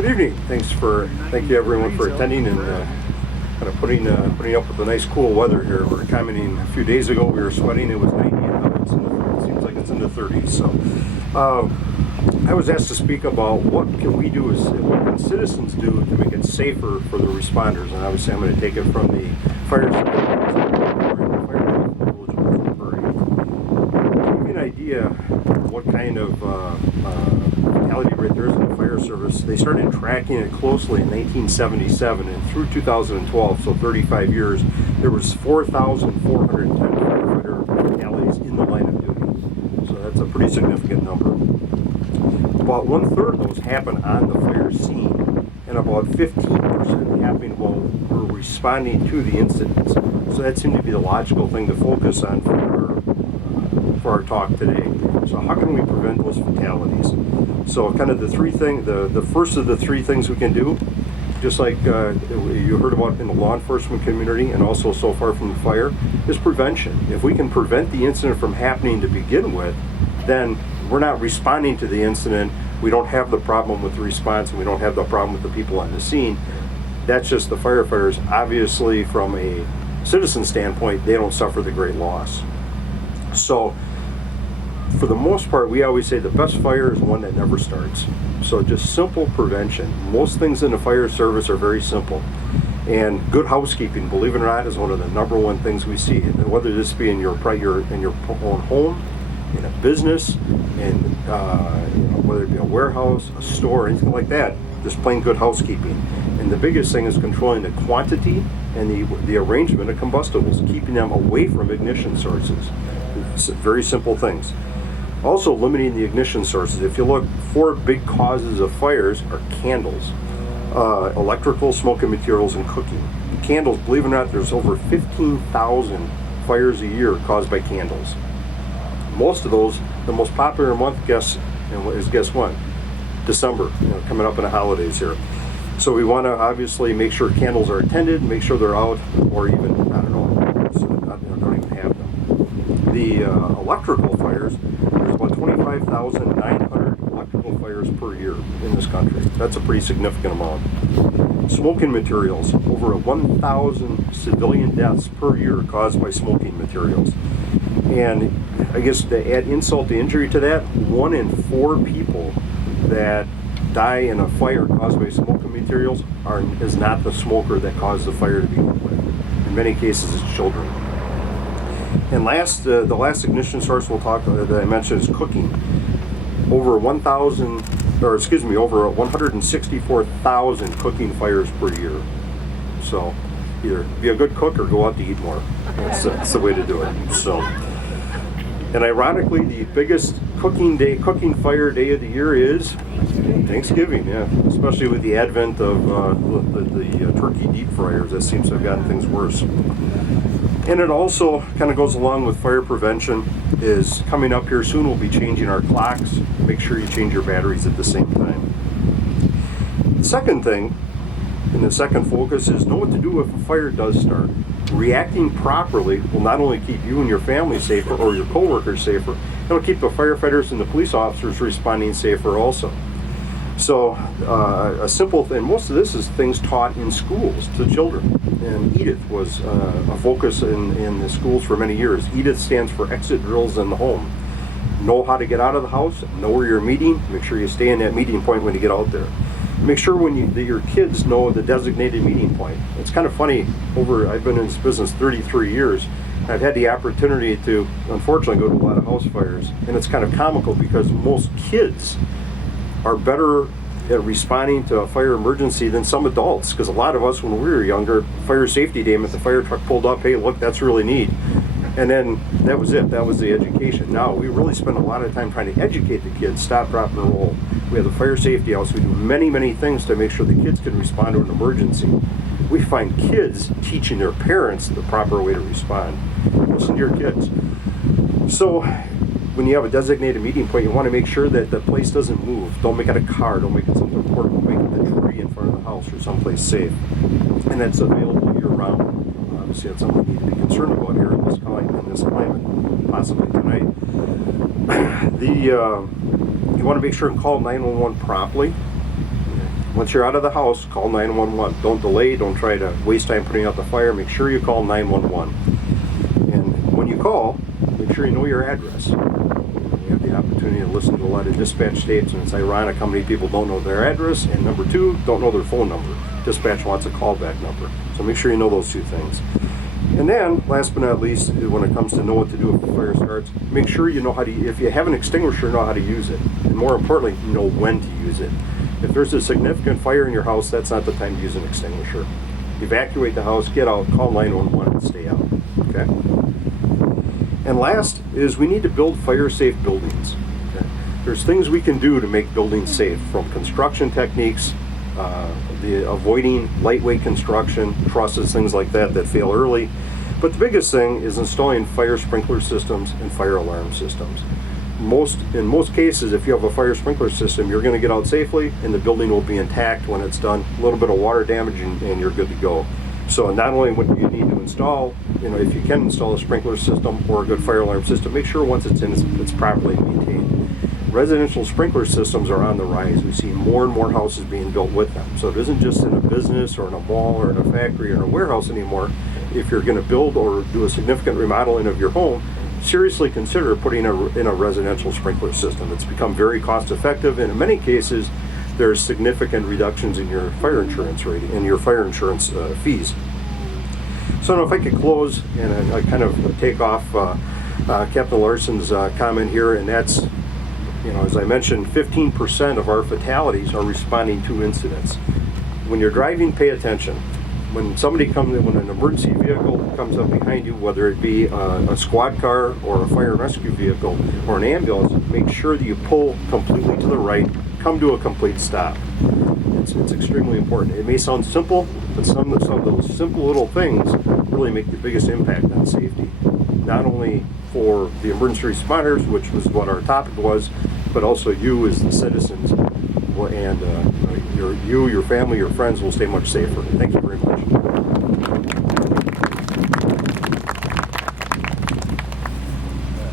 Good evening. Thank you everyone for attending and kind of putting up with the nice cool weather here. We're commenting a few days ago we were sweating. It was 90 and now it seems like it's in the 30s. So I was asked to speak about what can citizens do to make it safer for the responders, and obviously I'm going to take it from the fire idea what kind of fatality rate there is in the fire service. They started tracking it closely in 1977, and through 2012, so 35 years, there was 4,410 firefighter fatalities in the line of duty. So that's a pretty significant number. About 1/3 of those happen on the fire scene, and about 15% happen while we're responding to the incidents. So that seemed to be the logical thing to focus on for our talk today. So how can we prevent those fatalities? So kind of the first of the three things we can do, just like you heard about in the law enforcement community and also so far from the fire, is prevention. If we can prevent the incident from happening to begin with, then we're not responding to the incident. We don't have the problem with the response, and we don't have the problem with the people on the scene. That's just the firefighters. Obviously, from a citizen standpoint, they don't suffer the great loss. So for the most part, we always say the best fire is one that never starts. So just simple prevention. Most things in the fire service are very simple. And good housekeeping, believe it or not, is one of the number one things we see. And whether this be in your own home, in a business, in whether it be a warehouse, a store, anything like that, just plain good housekeeping. And the biggest thing is controlling the quantity and the arrangement of combustibles, keeping them away from ignition sources. It's very simple things. Also limiting the ignition sources. If you look, 4 big causes of fires are candles, electrical, smoking materials, and cooking. Candles, believe it or not, there's over 15,000 fires a year caused by candles. Most of those, the most popular month, guess what? December, coming up in the holidays here. So we want to obviously make sure candles are attended, make sure they're out, or even, I don't know, so don't even have them. The electrical fires, there's about 25,900 electrical fires per year in this country. That's a pretty significant amount. Smoking materials, over 1,000 civilian deaths per year caused by smoking materials. And I guess to add insult to injury to that, 1 in 4 people that die in a fire caused by smoking materials is not the smoker that caused the fire to begin with. In many cases, it's children. And the last ignition source we'll talk that I mentioned is cooking. Over 164,000 cooking fires per year. So either be a good cook or go out to eat more. That's the way to do it. So, and ironically, the biggest cooking fire day of the year is Thanksgiving. Yeah, especially with the advent of the turkey deep fryers. That seems to have gotten things worse. And it also kind of goes along with fire prevention. Is coming up here soon. We'll be changing our clocks. Make sure you change your batteries at the same time. The second thing, and the second focus, is know what to do if a fire does start. Reacting properly will not only keep you and your family safer, or your coworkers safer, it'll keep the firefighters and the police officers responding safer also. So a simple thing, most of this is things taught in schools to children. And EDITH was a focus in the schools for many years. EDITH stands for Exit Drills in the Home. Know how to get out of the house, know where you're meeting, make sure you stay in that meeting point when you get out there. Make sure that your kids know the designated meeting point. It's kind of funny, I've been in this business 33 years, I've had the opportunity to, unfortunately, go to a lot of house fires, and it's kind of comical because most kids are better at responding to a fire emergency than some adults, because a lot of us, when we were younger, fire safety day meant the fire truck pulled up, hey, look, that's really neat. And then that was it. That was the education. Now we really spend a lot of time trying to educate the kids, stop, drop, and roll. We have the fire safety house. We do many, many things to make sure the kids can respond to an emergency. We find kids teaching their parents the proper way to respond. Listen to your kids. So when you have a designated meeting point, you want to make sure that the place doesn't move. Don't make it a car. Don't make it something portable. Make it the tree in front of the house or someplace safe. And that's available year-round. Obviously, that's something we need to be concerned about here in this climate, possibly tonight. You want to make sure and call 911 promptly. Once you're out of the house, call 911. Don't delay, don't try to waste time putting out the fire. Make sure you call 911. And when you call, make sure you know your address. You have the opportunity to listen to a lot of dispatch tapes, and it's ironic how many people don't know their address, and number two, don't know their phone number. Dispatch wants a callback number. So make sure you know those two things. And then, last but not least, when it comes to know what to do if a fire starts, make sure you know how to, if you have an extinguisher, know how to use it. And more importantly, know when to use it. If there's a significant fire in your house, that's not the time to use an extinguisher. Evacuate the house, get out, call 911 and stay out. Okay? And last is we need to build fire-safe buildings. Okay? There's things we can do to make buildings safe, from construction techniques, the avoiding lightweight construction, trusses, things like that fail early. But the biggest thing is installing fire sprinkler systems and fire alarm systems. In most cases, if you have a fire sprinkler system, you're going to get out safely and the building will be intact when it's done. A little bit of water damage and you're good to go. So not only what you need to install, if you can install a sprinkler system or a good fire alarm system, make sure once it's in, it's properly maintained. Residential sprinkler systems are on the rise. We see more and more houses being built with them. So it isn't just in a business or in a mall or in a factory or in a warehouse anymore. If you're going to build or do a significant remodeling of your home, seriously consider putting in a residential sprinkler system. It's become very cost effective, and in many cases there's significant reductions in your fire insurance rate and your fire insurance fees. So now if I could close and I kind of take off Captain Larson's comment here, and that's, as I mentioned, 15% of our fatalities are responding to incidents. When you're driving, pay attention. When an emergency vehicle comes up behind you, whether it be a squad car or a fire and rescue vehicle or an ambulance, make sure that you pull completely to the right, come to a complete stop. It's extremely important. It may sound simple, but some of those simple little things really make the biggest impact on safety. Not only for the emergency responders, which was what our topic was, but also you as the citizens, and your family, your friends will stay much safer. Thank you very much.